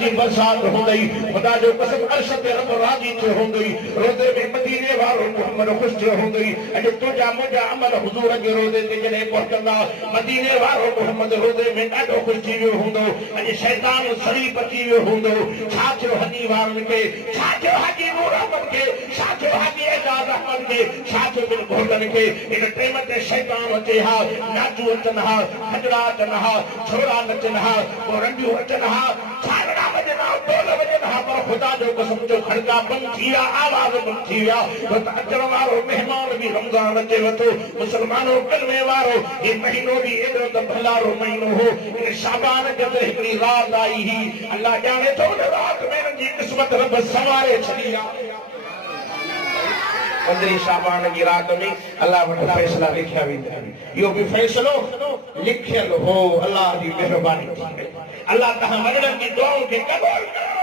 जी बरसात हो गई खुदा जो कसम अर्श ते रब राजी थियो हो गई रोज़े में मदीने वारो मोहम्मद खुश थियो हो गई अॼु तुंहिंजा मुंहिंजा अमल हुज़ूर जे रोज़े ते जॾहिं पहुचंदा मदीने वारो मोहम्मद रोज़े में ॾाढो ख़ुशि थी वियो हूंदो अॼु शैतान शरीफ़ अची वियो हूंदो छा थियो हजी वारनि खे छा थियो हाजी नूर अहमद खे छा थियो हाजी एजाज़ अहमद खे छा थियो ॿिनि घोटनि खे इन टेम ते शैतान अचे हा नाचू अचनि हा खजड़ा अचनि हा छोरा नचनि हा पोइ रंडियूं अचनि हा छागड़ा वॼनि हा ढोल वॼनि हा पर ख़ुदा जो कसम जो खड़का बंदि थी विया आवाज़ बंदि थी विया छो त अचण वारो महिमान बि रमज़ान अचेव थो मुस्लमानो कलमे वारो हे महीनो बि एॾो त भलारो महीनो हो इन शाबान जे अंदरि हिकिड़ी रात आई हुई अल्लाह ॼाणे थो उन रात में हिननि जी क़िस्मत रब संवारे छॾी आहे 15 शाबान की रात में अल्लाह वटि फैसला लिखिया वेंदा आहिनि इहो बि फ़ैसिलो लिखियल हो अल्लाह जी महिरबानी थी अल्लाह तव्हां वॾनि जी दुआउनि खे क़बूल करो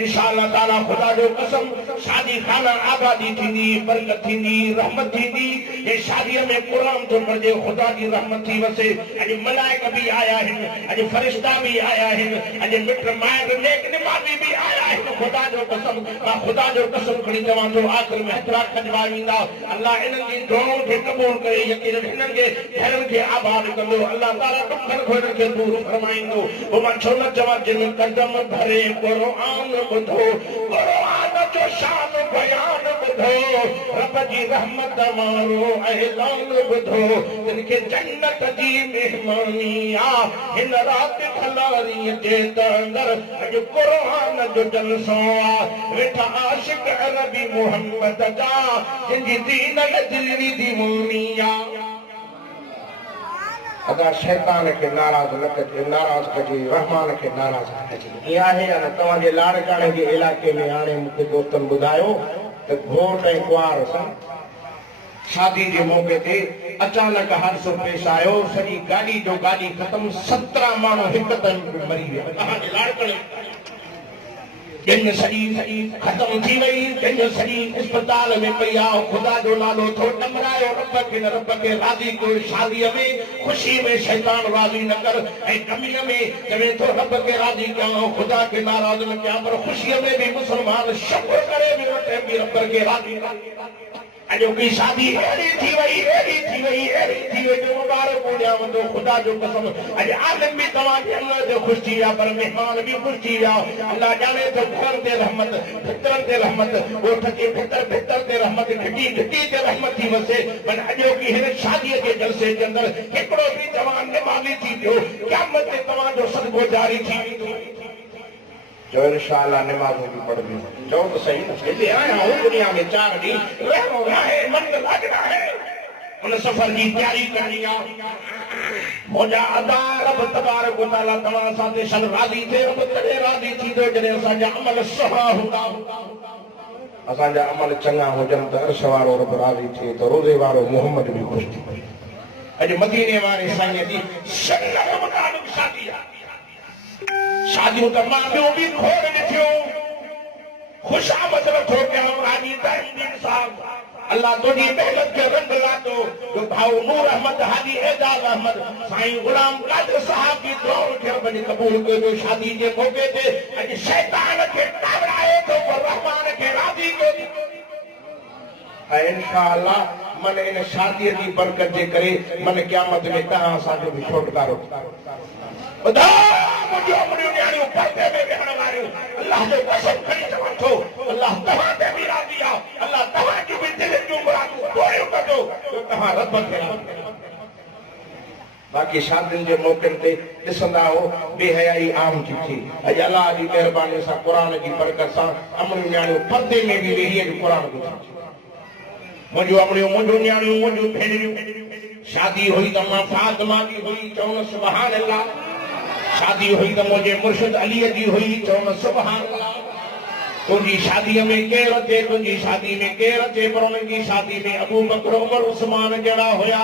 इंशाअल्लाह ताला खुदा जो कसम शादी खाना आबादी थींदी बरकत थींदी रहमत थींदी ये शादीअ में क़ुरान थो पढ़जे खुदा जी रहमत थी वसे अॼु मलाइक बि आया आहिनि अॼु फरिश्ता बि आया आहिनि अॼु मिट माइट नेक निमाज़ी बि आया आहिनि खुदा जो कसम मां खुदा जो कसम खणी चवां थो आख़िर में हथड़ा खजवा वेंदा अल्लाह इन्हनि जी दुआउनि खे क़बूल करे यकीनन हिननि जे घरनि खे आबाद कंदो अल्लाह ताला दुखनि खोड़नि खे दूर फरमाईंदो पोइ मां छो न चवां जिन कदम भरे क़ुरान बुधो क़ुरान जो शान बयान बुधो रब जी रहमत वारो ऐलान बुधो जिनके जन्नत जी मेहमानी आ हिन रात खलारी जे अंदर अॼु क़ुरान जो जलसो आ वेठा आशिक अरबी मोहम्मद जा जिनजी दीन दिलरी दीवानी आ अगर शैतान के नाराज न कजे नाराज कजे रहमान के नाराज न कजे ये आहे या न तव्हांजे लाड़काणे जे इलाके में हाणे मूंखे दोस्तनि ॿुधायो त घोट ऐं कुंवार सां शादी जे मौके ते अचानक हादसो पेश आयो सॼी गाॾी जो गाॾी ख़तम 17 माण्हू हिकदम मरी विया तव्हांजे लाड़काणे सॼी ख़तम थी वई कंहिंजो सॼी अस्पताल में पई आहे ख़ुदा जो नालो थो टमरायो रब खे राज़ी कयो शादीअ में ख़ुशी में शैतान राज़ी न कर ऐं गमीअ में चवे थो रब खे राज़ी कयां ख़ुदा खे नाराज़ न कयां पर ख़ुशीअ में बि मुस्लमान शुक्र करे बि वठे बि रब खे राज़ी अॼोकी शादी अहिड़ी थी वई जो मुबारक ॾियां वञो ख़ुदा जो कसम अॼु आलिम बि तव्हांजे अल्लाह जो ख़ुशि थी विया पर महिमान बि ख़ुशि थी विया अल्लाह ॼाणे थो घरनि ते रहमत भितरनि ते रहमत ॻोठ जे भितर ते रहमत घिटी ते रहमत थी वसे पर अॼोकी हिन शादीअ जे जलसे जे अंदरि हिकिड़ो बि जवान निमाज़ी थी पियो क़यामत ते तव्हांजो सदको जारी थी वेंदो जो इंशाअल्लाह नमाज़ों भी पढ़नी जो तो सही मुझे आया हूँ दुनिया में 4 दिन रहना है मन लगना है उन सफर की तैयारी करनी है मुझा अदा रब तबारक व तआला तमाम साथे शन राज़ी थे रब तड़े राज़ी थी तो जने असांजा अमल सहा हुंदा असांजा अमल चंगा हुजन त अर्श वारो रब राज़ी थे तो रोज़े वारो मोहम्मद भी खुश थी अॼु मदीने वारे साईं जी सल्लल्लाहु अलैहि वसल्लम शादियों का मां ॿियो बि खोड़ ॾिठियो ख़ुशामद रखो कयां हाजी ताईं साहब अल्लाह तुंहिंजी महिनत खे रंग लाथो जो भाउ नूर अहमद हाजी एजाज़ अहमद साईं गुलाम कादिर साहब जी दुआउनि खे रब ने क़बूल कयो शादी जे मौके ते अॼु शैतान खे टावराए थो पर रहमान खे राज़ी कयो ऐं इंशाअल्लाह मन इन शादीअ जी बरकत जे करे मन क़यामत में तव्हां असांजो बि छोटकारो पर्दे में वेहण वारियूं अल्लाह जो कसम खणी चवां थो अल्लाह तव्हां ते बि राज़ी आहे अल्लाह तव्हांजी बि दिलि जूं मुरादूं पूरियूं कंदो जो तव्हां रब खे बाक़ी शादियुनि जे मौक़नि ते ॾिसंदा हो बेहयाई आम थी थी अॼु अल्लाह जी महिरबानी सां क़ुरान जी बरकत सां अमड़ियूं न्याणियूं पर्दे में बि वेही अॼु क़ुरान ॿुधनि मुंहिंजूं अमड़ियूं मुंहिंजूं न्याणियूं मुंहिंजूं भेनरियूं शादी हुई त मां फातिमा जी हुई चवनि सुभान अल्लाह शादी हुई तो मुझे मुर्शिद अली जी हुई चवण सुभान अल्लाह तुझी शादी में केर अचे तुझी शादी में केर अचे पर उनकी शादी में अबू बकर उमर उस्मान जड़ा होया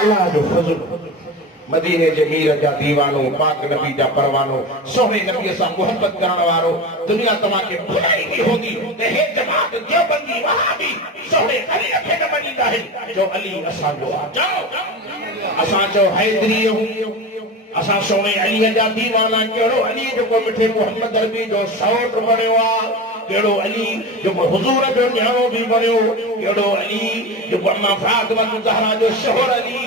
अल्लाह जो फज़ल मदीने जे मीर जा दीवानो पाक नबी जा परवानो सोहणे नबी सां मोहब्बत करण वारो दुनिया तव्हां के भुलाई भी होगी ते हे जमात देवबंदी वहाबी सोहणे अली खे न मञींदा आहिनि जो अली असां जो जाओ असां जो हैदरी असा सोने अली जा दीवाना केड़ो अली जो को मिठे मोहम्मद अरबी जो सौट बणियो आ केड़ो अली जो हुजूर जो न्याणो भी बणियो केड़ो अली जो अम्मा फातिमा ज़हरा जो शोहर अली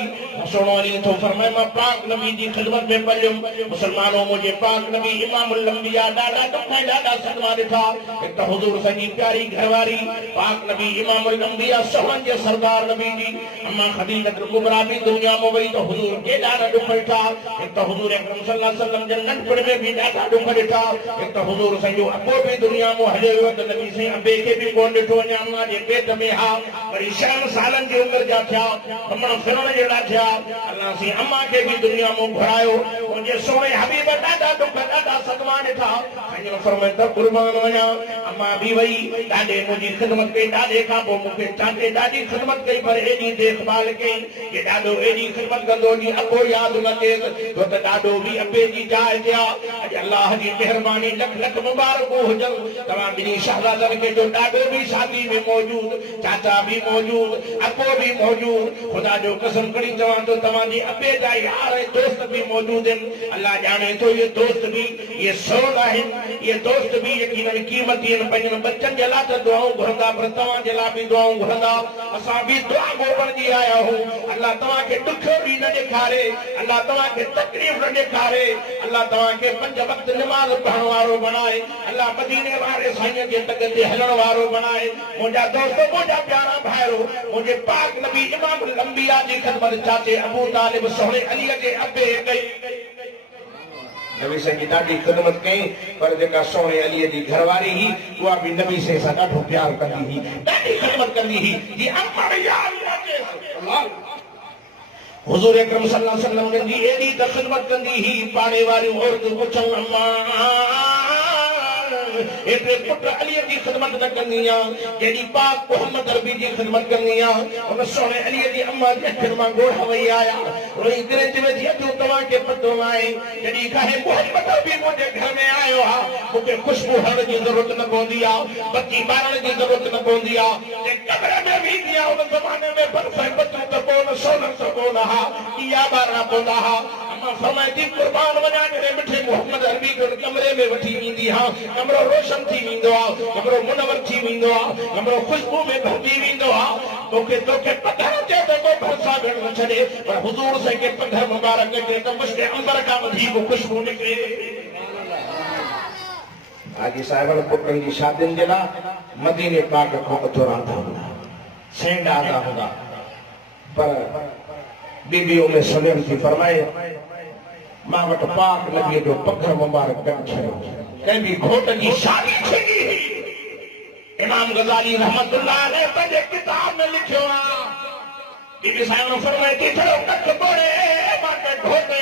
सोनो अली तो फरमाए मां पाक नबी जी खिदमत में पलियुम मुसलमानों मुझे पाक नबी इमामुल अंबिया डाडा दुखा डाडा सदमा दिठा एक तो हुजूर सजी प्यारी घरवारी पाक नबी इमामुल अंबिया सोहन जे सरदार नबी जी अम्मा खदीजा कुबरा भी दुनिया में वई तो हुजूर के डाडा दुख दिठा एक तो हुजूर अकरम सल्लल्लाहु अलैहि वसल्लम जे नंढपण में भी डाडा दुख दिठा एक तो हुजूर सजो अबो भी दुनिया में हले हुए तो नबी से अबे के भी कोन दिठो अम्मा जे पेट में हा वरी 6 सालन जी उम्र जा थिया हमण फिरण जेड़ा थिया अल्लाह सी अम्मा के भी दुनिया में घुरायो मुझे सोने हबीब डाडा दुख डाडा सदमा दिठा अजो फरमाए कुर्बान वया अम्मा भी वई डाडे मुझी खिदमत कई डाडे का पो मुके चाचे डाडी खिदमत कई पर एडी देखभाल कई के डाडो एडी खिदमत कंदो नी अबो याद न के तो डाडो भी अबे जी जाए दिया अज अल्लाह जी मेहरबानी लख लख मुबारक हुजन तमा बिनी शहजादन के जो डाडो भी शादी में मौजूद चाचा भी मौजूद अबो भी मौजूद खुदा जो कसम करी जवान तो तमाजी अबे जा यार दोस्त भी मौजूद हैं अल्लाह जाने तो ये दोस्त भी ये सोना है ये दोस्त भी यकीनन कीमती हैं पंजन बच्चन जला तो दुआओं घुरंदा पर तवा जला भी दुआओं घुरंदा असा भी दुआ गोबन जी आया हूं अल्लाह तवा के दुख भी न दिखारे अल्लाह तवा के तकलीफ न दिखारे अल्लाह तवा के 5 वक्त नमाज पढ़ण वारो बनाए अल्लाह मदीने वाले साईं के तक ते हलण वारो बनाए मुझा दोस्त मुझा प्यारा भाईरो मुझे पाक नबी इमामुल अंबिया जी खिदमत चाचे अबू तालिब सोहरे अली के अबे कई नबी से की ॾाढी खिदमत कई पर जेका सोहरे अली जी घरवारी ही उहा भी नबी से सा ॾाढो प्यार कंदी ही ॾाढी खिदमत कंदी ही जी अम्मा या अल्लाह के अल्लाह हुजूर अकरम सल्लल्लाहु अलैहि वसल्लम जी एडी त खिदमत कंदी ही पाड़े वाली औरत पुछन अम्मा एतरे पुत्र अली जी खिदमत न करनिया जेडी पाक मोहम्मद अरबी जी खिदमत करनिया उन सोने अली जी अम्मा जे खिदमत गोड़ हवई आया रोई तेरे ते जी तू तवा के पतो लाए जेडी कहे मोहम्मद अरबी मुझे घर में आयो हा मुझे खुशबू हण जी जरूरत न पवंदी आ बत्ती बारण जी जरूरत न पवंदी आ जे कमरे में भी दिया उन जमाने में बर्फ बत्ती तो कोन सोन तो कोन हा किया बारा पवंदा हा अम्मा फरमाई कुर्बान वना ने मिठे मोहम्मद अरबी को कमरे में वठी वींदी हा कमरो रोशन थी विंदो आ कमरो मुनवर थी विंदो आ कमरो खुशबू में भरजी विंदो आ तोके पत्थर ते को भरसा भेण न छड़े पर हुजूर से के पत्थर मुबारक के तो मस्ते अंबर का वधी को खुशबू निकले आगे साहिब पुत्रन जी शादिन जेला मदीने पाक को अधूरांदा हुंदा सेंड आदा हुंदा पर बीबियों में सलेम थी फरमाए मां वट पाक नबी जो पत्थर मुबारक कर छयो कभी घोट की शादी थी इमाम गजाली रहमतुल्लाह अलैह पंहिंजे किताब में लिखियो आहे बीबी साहिब ने फरमाए थी थोरो कट बोले मां घोट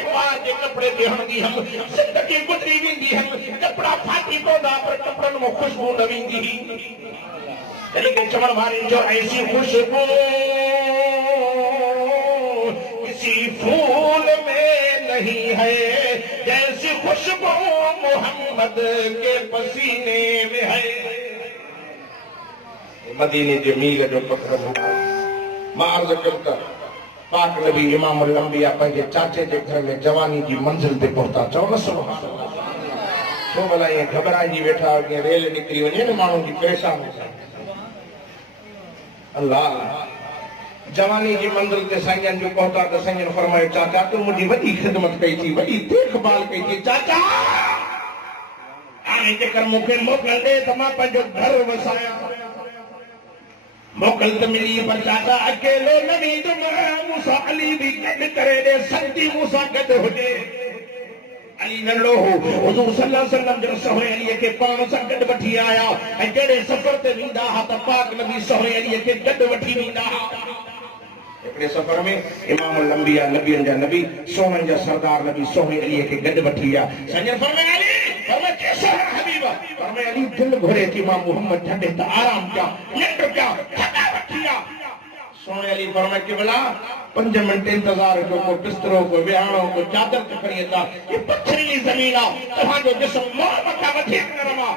के कपड़े ते हणंदी हम जिंदगी गुजरी वेंदी हम कपड़ा फाटी पवंदा पर कपड़न में खुशबू न वेंदी तरीके चवण वारी जो ऐसी खुशबू किसी फूल में नहीं है जैसी खुशबू मोहम्मद के पसीने में है मदीने के मील जो पत्थर मार्ज करता पाक नबी इमामुल अंबिया पंहिंजे चाचे के घर में जवानी की मंजिल पे पहुंचा चवण सुभान अल्लाह तो भला ये घबराई वेठा रेल निकरी वने न माण्हू की परेशान अल्लाह जवानी की मंजिल ते साईं जो पहुंचा तो साईं फरमायो चाचा तू मुझी वडी खिदमत कई थी वडी देखभाल कई थी चाचा आने के कर मुखे मोकल दे तमा पंजो घर वसाया मोकल तो मिली पर चाचा अकेलो नबी तुम मूसा अली भी गड करे दे संती मूसा गड होजे अली नंढो हो हुजूर सल्लल्लाहु अलैहि वसल्लम जो सोहरे अली के पाण सां गड वठी आया ऐं केड़े सफर ते वेंदा हा त पाक नबी सोहरे अली के गड वठी वेंदा हा एकड़े सफर में इमामुल अंबिया नबियन जा नबी सोहन जा सरदार नबी सोहरे अली के गड वठी आ संजन फरमाया अली फरमाया कैसा है हबीबा फरमाया अली दिल घुरे थी मां मोहम्मद ठंडे त आराम क्या निंड क्या थका वठी आ सोहरे अली फरमाया कि भला 5 मिनट इंतजार जो को बिस्तरो को विहाणो को चादर के खड़ी था ये पत्थरी जमीन आ तहां जो जिस्म मोर मथा वठी नरमा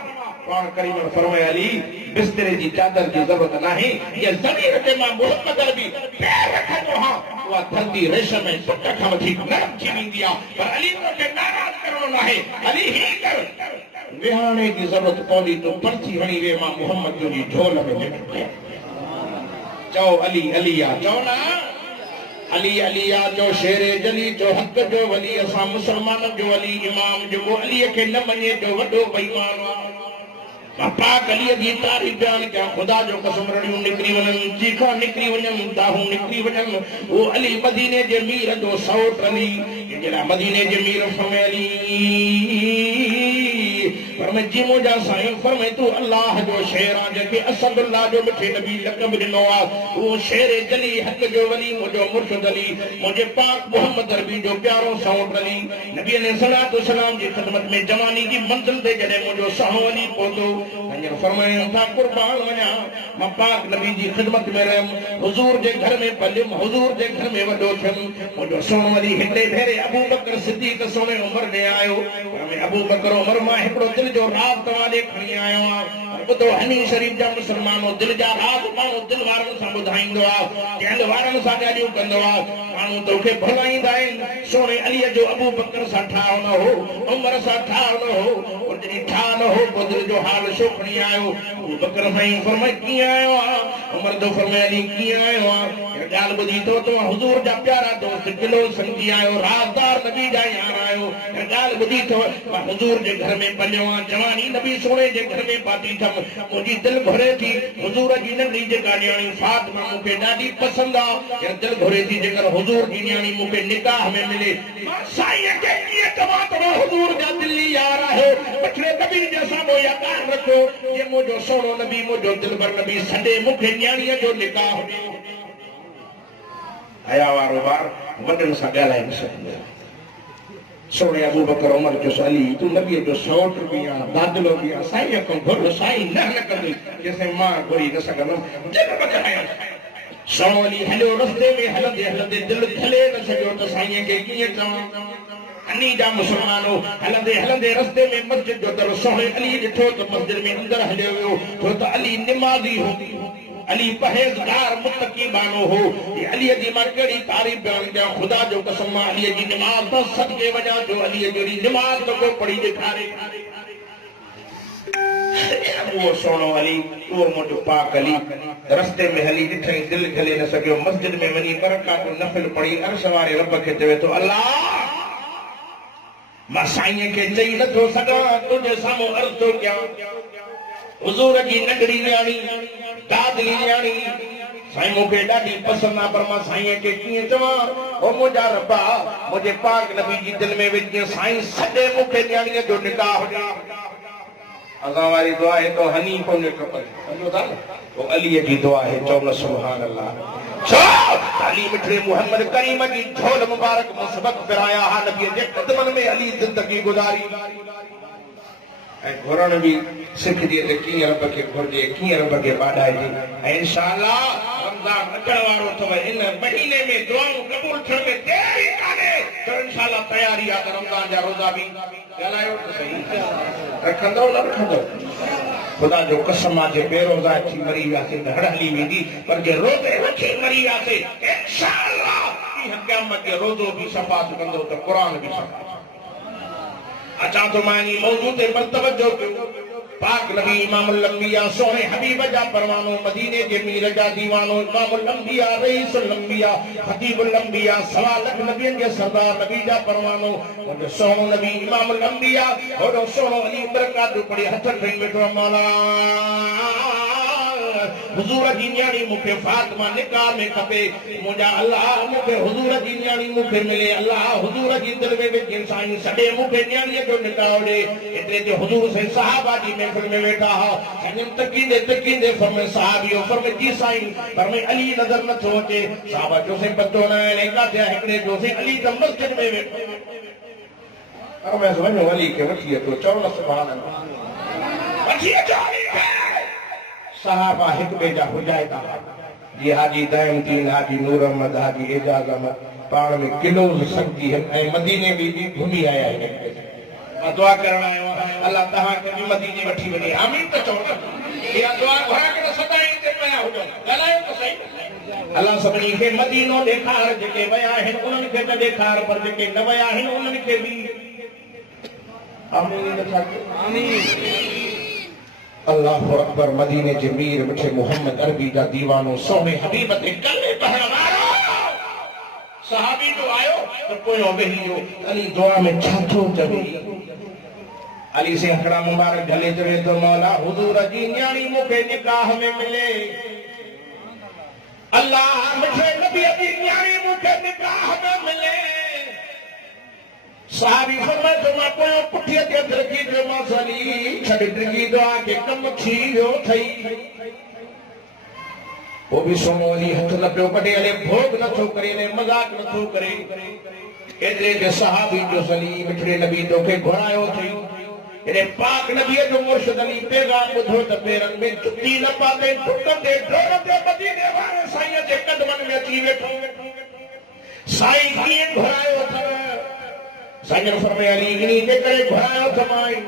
पान करीम फरमाया अली बिस्तरे जी चादर की जरूरत नहीं ये जमीन के मां मोहम्मद अरबी पैर रखो हां वो धरती रेशम में टुक खां वठी नरम थी वेंदी आहे पर अली के नाराज करणो न आहे अली ही कर विहाणे की जरूरत पवंदी तो परथी हणी वे मां मोहम्मद जो जी झोल में निकिर चओ अली अलिया चओ ना अली अलिया जो शेरे जली जो हक जो वली असां मुसलमान जो अली इमाम जो अली के न मने जो वडो बेईमान पाक अली जी तारीफ़ बयान क्या खुदा जो कसम रड़ियूं निकरी वञनि चीखा निकरी वञनि दाहूं निकरी वञनि वो अली मदीने जे मीर जो सौट अली जड़ा मदीने जे मीर फरमे अली फरमे जी मुंहिंजा साईं फरमे तू अल्लाह जो शेर आहे जेके असदुल्लाह जो मिठे नबी लक़ब ॾिनो आहे वो शेर जली हक़ जो वली मुंहिंजो मुर्शिद अली मुंहिंजे पाक मोहम्मद अरबी जो प्यारो सौट अली नबी ने सलातो सलाम जी ख़िदमत में जवानी जी मंज़िल ते जॾहिं मुंहिंजो साहो अली पहुतो फरमाया था कुर्बान वञा मां पाक नबी जी ख़िदमत में रहियमि हुजूर जे घर में पलियुमि हुजूर जे घर में वॾो थियुमि मुंहिंजो सोनो अली हिकिड़े भेरे अबू बकर सिद्दीक़ सोने उमिरि ॾे आयो पर अबू बकर उमिरि मां हिकिड़ो दिलि जो राज़ तव्हां ॾे खणी आयो आहियां ॿुधो हनी शरीफ़ जा मुसलमानो दिलि जा राज़ माण्हू दिलि वारनि सां ॿुधाईंदो आहे दिलि वारनि सां ॻाल्हियूं कंदो आहे माण्हू तोखे भुलाईंदा आहिनि सोने अलीअ जो अबू बकर सां ठाह न हो उमिरि सां ठाह न हो और जॾहिं ठाह न हो पोइ दिलि जो हाल छो खणी आयो अबू बकर साईं फरमाए कीअं आयो आहे उमिरि तो फरमाए अली कीअं आयो आहे ॻाल्हि ॿुधी तो तव्हां हुजूर जा प्यारा दोस्त किलो समझी आयो राज़दार नबी जा यार आयो ॻाल्हि ॿुधी तो मां हुजूर जे घर में पलियो आहियां जवानी नबी सोने जे घर में पाती थमि मुंहिंजी दिलि घुरे थी हुजूर जी नंढी जेका न्याणी फातिमा मूंखे ॾाढी पसंदि आहे दिलि घुरे थी जेकर हुजूर जी न्याणी मूंखे निकाह में मिले साईं खे कीअं चवां तव्हां हुजूर जा दिली यार आहे पिछले नबी जे साम्हूं याकार रखो ये मुंहिंजो सोनो नबी मुंहिंजो दिलबर नबी सॾे मूंखे न्याणीअ जो निकाह हया वारो ॿार वॾनि सां ॻाल्हाए न सघंदो सोने अबू बकर उमर जो अली तू नबी जो सौट बि आहे दादलो बि आहे साईं खां घुर साईं न कंदी जेसिताईं मां घुरी न सघंदुमि दिलि वॼाया सोनो अली हलियो रस्ते में हलंदे हलंदे दिलि हले न सघियो त साईं खे कीअं चवां अनी जा मुसलमानो हलंदे हलंदे रस्ते में मस्जिद जो दर सोने अली ॾिठो त मस्जिद में अंदरि हलियो वियो छो त अली निमाज़ी हो अली परहेज़गार मुत्तकी बानो हो ये अली जी मां कहिड़ी तारीफ़ बयान कयां खुदा जो कसम मां अली जी नमाज़ तो सदके वञा जो अली जहिड़ी नमाज़ तो को पढ़ी ॾेखारे वो सोनो अली वो मुंहिंजो पाक अली रस्ते में हली ॾिठई दिलि खले न सघियो मस्जिद में वञी बरकात नफ़िल पढ़ी अर्श वारे रब खे चवे थो अल्लाह मां साईं खे चई नथो सघां तुंहिंजे साम्हूं अर्ज़ थो कयां हुजूर जी नंढड़ी न्याणी दादली न्याणी साईं मूंखे ॾाढी पसंदि आहे पर मां साईं खे कीअं चवां ओ मुंहिंजा रब्बा मुंहिंजे पाक नबी जी दिलि में विझ साईं सॾे मूंखे न्याणीअ जो निकाह हुजे असां वारी दुआ है तो हनी कोन्हे खपे सम्झो था वो अलीअ जी दुआ है चओ न सुभान अल्लाह छो अली मिठड़े मोहम्मद करीम जी झोल मुबारक में सबक पिराया हा नबी जे क़दमनि में अली ज़िंदगी गुज़ारी घुरण भी सिख दिए ते कीअं रब खे घुरजे कीअं रब खे बाॾाइजे ऐं इंशाअल्लाह रमज़ान अचण वारो अथव इन महीने में दुआऊं क़बूल थियण में देर ई कान्हे त इंशाअल्लाह तयारी आहे त रमज़ान जा रोज़ा बि ॻाल्हायो त सही रखंदो न रखंदो खुदा जो कसम आहे जे बेरोज़ा थी मरी वियासीं त हड़ हली वेंदी पर जे रोज़े रखी मरी वियासीं इंशाअल्लाह क़यामत जो रोज़ो बि सफ़ा कंदो त क़ुरान बि सफ़ा अच्छा तो मानी मौजूद पर तवज्जो पाक नबी इमामुल अंबिया सोने हबीब जा परवानो मदीने के मीर जा दीवानो इमामुल अंबिया रईसुल अंबिया खतीबुल अंबिया सवा लख नबियन के सरदार नबी जा परवानो और सोनो नबी इमामुल अंबिया और सोनो अली बरकात पड़ी हथ खणी बैठो मौला हुजूर जी न्याणी मूंखे फातिमा निकाह में खपे मुंहिंजा अल्लाह मूंखे हुजूर जी न्याणी मूंखे मिले अल्लाह हुजूर जी दिलि में विझ साईं सॾे मूंखे न्याणीअ जो निकाह ॾे एतिरे ते हुजूर साईं सहाबा जी महफ़िल में वेठा हा साईं तकींदे तकींदे फरमाए सहाबियो फरमाए जी साईं फरमाए अली नज़र नथो अचे सहाबा जो से पतो न आहे काथे हिकिड़े जो से अली त मस्जिद में वेठो फरमाए वञो अली खे वठी अचो चओ न सुभान अल्लाह वठी अचो सहाबा हिक ॿिए जा हुजाइता जी हाजी दहमदीन हाजी नूर अहमद हाजी एजाज अहमद पाण में किलो सब्जी ऐं मदीने भी घुमी आया आहिनि दुआ करण आयो अल्लाह तहां खे भी मदीने वठी वञे आमीन त चओ न इहा दुआ घुरा करे सदाईं ते पिया हुजो ॻाल्हायो त सही अल्लाह सभिनी खे मदीनो ॾेखार, जेके विया आहिनि उन्हनि खे त ॾेखार, पर जेके न विया आहिनि उन्हनि खे बि अल्लाहु अकबर। मदीने जे मीर मिठे मोहम्मद अरबी जा दीवानो सोने हबीब ते गले पहण वारो सहाबी जो आयो त पोयों वेही वियो। अली दुआ में छा थो चवे? अली से हकड़ा मुबारक गले चवे तो मौला हुजूर जी न्याणी मूंखे निकाह में मिले। अल्लाह मिठे नबी जी न्याणी मूंखे निकाह में मिले। साहबी फरमाए तो मां पोयों पुठीअ ते रखी जो मां सली छॾ ॾिगी दुआ के कम थी वियो थई। वो भी सोनो अली हथ न पियो कढे, अले भोग नथो करे, अले मज़ाक नथो करे। एतिरे के सहाबी जो सली मिठड़े नबी तोखे घुरायो थई। एॾे पाक नबीअ जो मुर्शिद अली पैगाम ॿुधो त पेरनि में जुती न पाते, डुकंदे डोड़ंदे मदीने वारे साईं जे कदमनि में अची वेठो। साईं कीअं घुरायो अथव? साईं फरमाए अली इन्ही जे करे घुरायो अथमाई,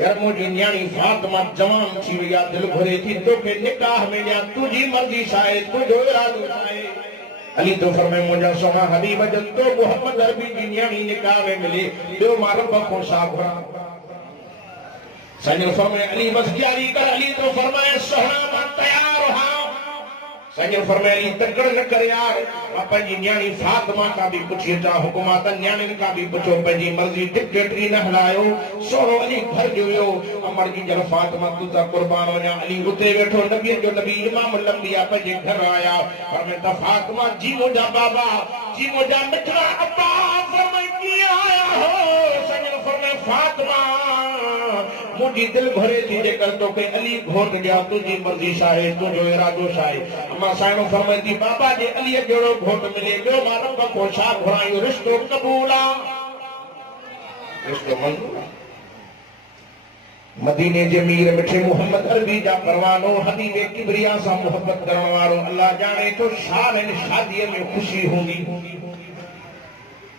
यार मुंहिंजी न्याणी फातिमा जवान थी वई आहे, दिलि घुरे थी तोखे निकाह में ॾियां, तुंहिंजी मर्ज़ी छा आहे, तुंहिंजो इरादो छा आहे? अली तो फरमाए मुंहिंजा सोना हबीब जन तो मोहम्मद अरबी जी न्याणी निकाह में मिले, ॿियो मां रब खां छा घुरां? साईं फरमाए अली बस जारी कर। अली तो फरमाए सोहरा मां तयार हां। साईं फरमाए अली तकड़ न कर यार, मां पंहिंजी न्याणी फातिमा खां बि पुछी अचां, हुकुम आहे त न्याणियुनि खां बि पुछो, पंहिंजी मर्ज़ी डिक्टेटरी न हलायो। सोरो अली घर जो वियो, अमर जी जल फातिमा तूं त कुर्बान वञा। अली उते वेठो, नबीअ जो नबी इमाम लंबिया पंहिंजे घर आया। फरमाए त फातिमा जी मुंहिंजा बाबा, जी मुंहिंजा मिठड़ा अब्बा, फरमाए कीअं आया हो? साईं फरमाए फातिमा मुंहिंजी दिलि घुरे थी जेकर तोखे अली घोट ॾियां, तुंहिंजी मर्ज़ी छा आहे, तुंहिंजो इरादो छा आहे? अम्मा साईं फरमाए थी बाबा जे अलीअ जहिड़ो घोट मिले, ॿियो मां रब खां छा घुरायूं? रिश्तो क़बूल आहे, रिश्तो मंज़ूर आहे। मदीने जे मीर मिठे मोहम्मद अरबी जा परवानो, हबीबे किबरिया सां मोहब्बत करण वारो, अल्लाह जाने तो शान इन शादीअ में ख़ुशी हूंदी।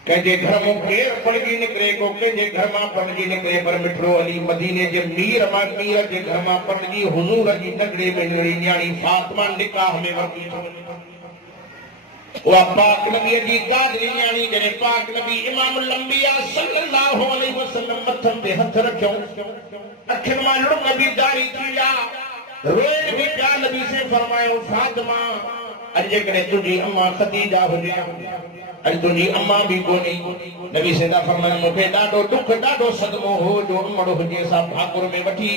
कंहिंजे घर मां केर पणजी निकिरे, को कंहिंजे घर मां पणजी निकिरे, पर मिठड़ो अली मदीने जे मीर मां मीर जे घर मां पणजी हुजूर जी नगरे में निकिरी न्याणी फातिमा निकाह में वरती। उहा पाक नबीअ जी गादरी न्याणी जॾहिं पाक नबी इमाम लंबिया सल्लल्लाहु अलैहि वसल्लम मथनि ते हथ रखियो, अखियुनि मां लुड़क जी जारी थी विया, रोए बि पिया। नबी से फरमायो फातिमा अॼु जेकॾहिं तुंहिंजी अम्मा ख़दीजा हुजे, अॼु तुंहिंजी अम्मा बि कोन्हे। नबी से फरमायो मूंखे ॾाढो दुख ॾाढो सदमो हो जो अमड़ हुजे सा भाकुर में वठी,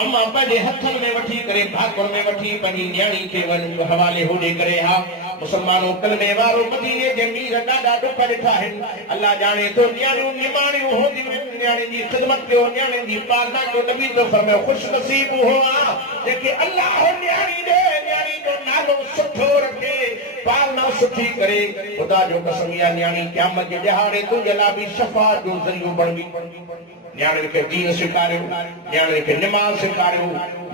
अम्मा पंहिंजे हथनि में वठी करे भाकुर में वठी पंहिंजी न्याणी खे हवाले होॾे करे। हा मुसलमानों कलमे वारो मदीने जे मीर ॾाढा दुख ॾिठा आहिनि। अल्लाह जाने तो न्याणियूं निमाणियूं हूंदियूं आहिनि, न्याणी जी ख़िदमत कयो, न्याणी जी पालना कयो। नबी तो फरमायो ख़ुशि नसीब हो जेके अल्लाह न्याणी ॾे, न्याणी जो नालो सुठो रखे, पालना सुठी करे। खुदा जो कसम या न्याणी क़यामत जे ॾिहाड़े तुंहिंजे लाइ बि शफ़ाअत जो ज़रियो बणंदी। न्याणियुनि खे दीन सेखारियो, न्याणियुनि खे निमाज़ सेखारियो,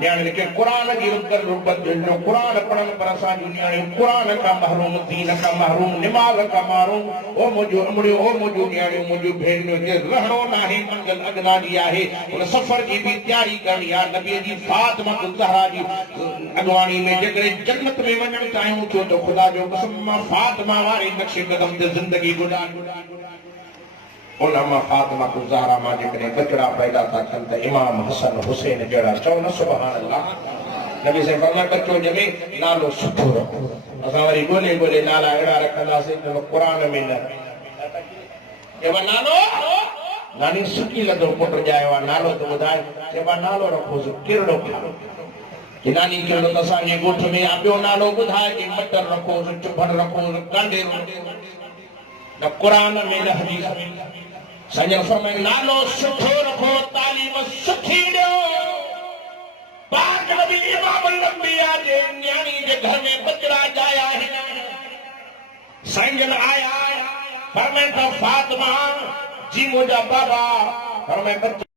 न्याणियुनि खे क़ुरान जी रुगत ॾिनो, क़ुरान पढ़नि, पर असांजूं न्याणियूं क़ुरान खां महरूम, दीन खां महरूम, निमाज़ खां महरूम। ओ मुंहिंजो अमड़ियो, ओ मुंहिंजूं न्याणियूं, मुंहिंजूं भेनरियूं, जे रहणो नाहे, मंज़िल अॻिना जी आहे, उन सफ़र जी बि तयारी करणी आहे। नबीअ जी फातिमा ज़हरा जी अॻवानी में जेकॾहिं जन्नत में वञणु चाहियूं थियो त ख़ुदा जो कसम मां फातिमा वारे नक्शे क़दम ते ज़िंदगी गुज़ार। उन मां फातिमा ज़हरा मां जेकॾहिं बचड़ा पैदा था थियनि त इमाम हसन हुसैन जहिड़ा चओ न सुभान अल्लाह। नबी से फरमाया बच्चो ॼमे नालो सुठो रखो। असां वरी ॻोल्हे ॻोल्हे नाला अहिड़ा रखंदासीं जो क़ुरान में न चइबो नालो नानी सुठी लॻो पुट ॼायो आहे, नालो त ॿुधाए, चइबो नालो रखोसि कहिड़ो कि नानी कहिड़ो त असांजे ॻोठ में आहे, ॿियो नालो ॿुधाए कि मटर रखोसि, चुभड़ रखोसि, कांडे न क़ुरान में न हदीस में। साईं फरमाए नालो सुठो रखो, तालीम सुठी ॾियो। पाक नबी इमाम लंबिया जे न्याणी जे घर में बचड़ा ॼाया आहिनि। साईं जन आया, फरमाए त फातिमा जी मुंहिंजा बाबा, फरमाए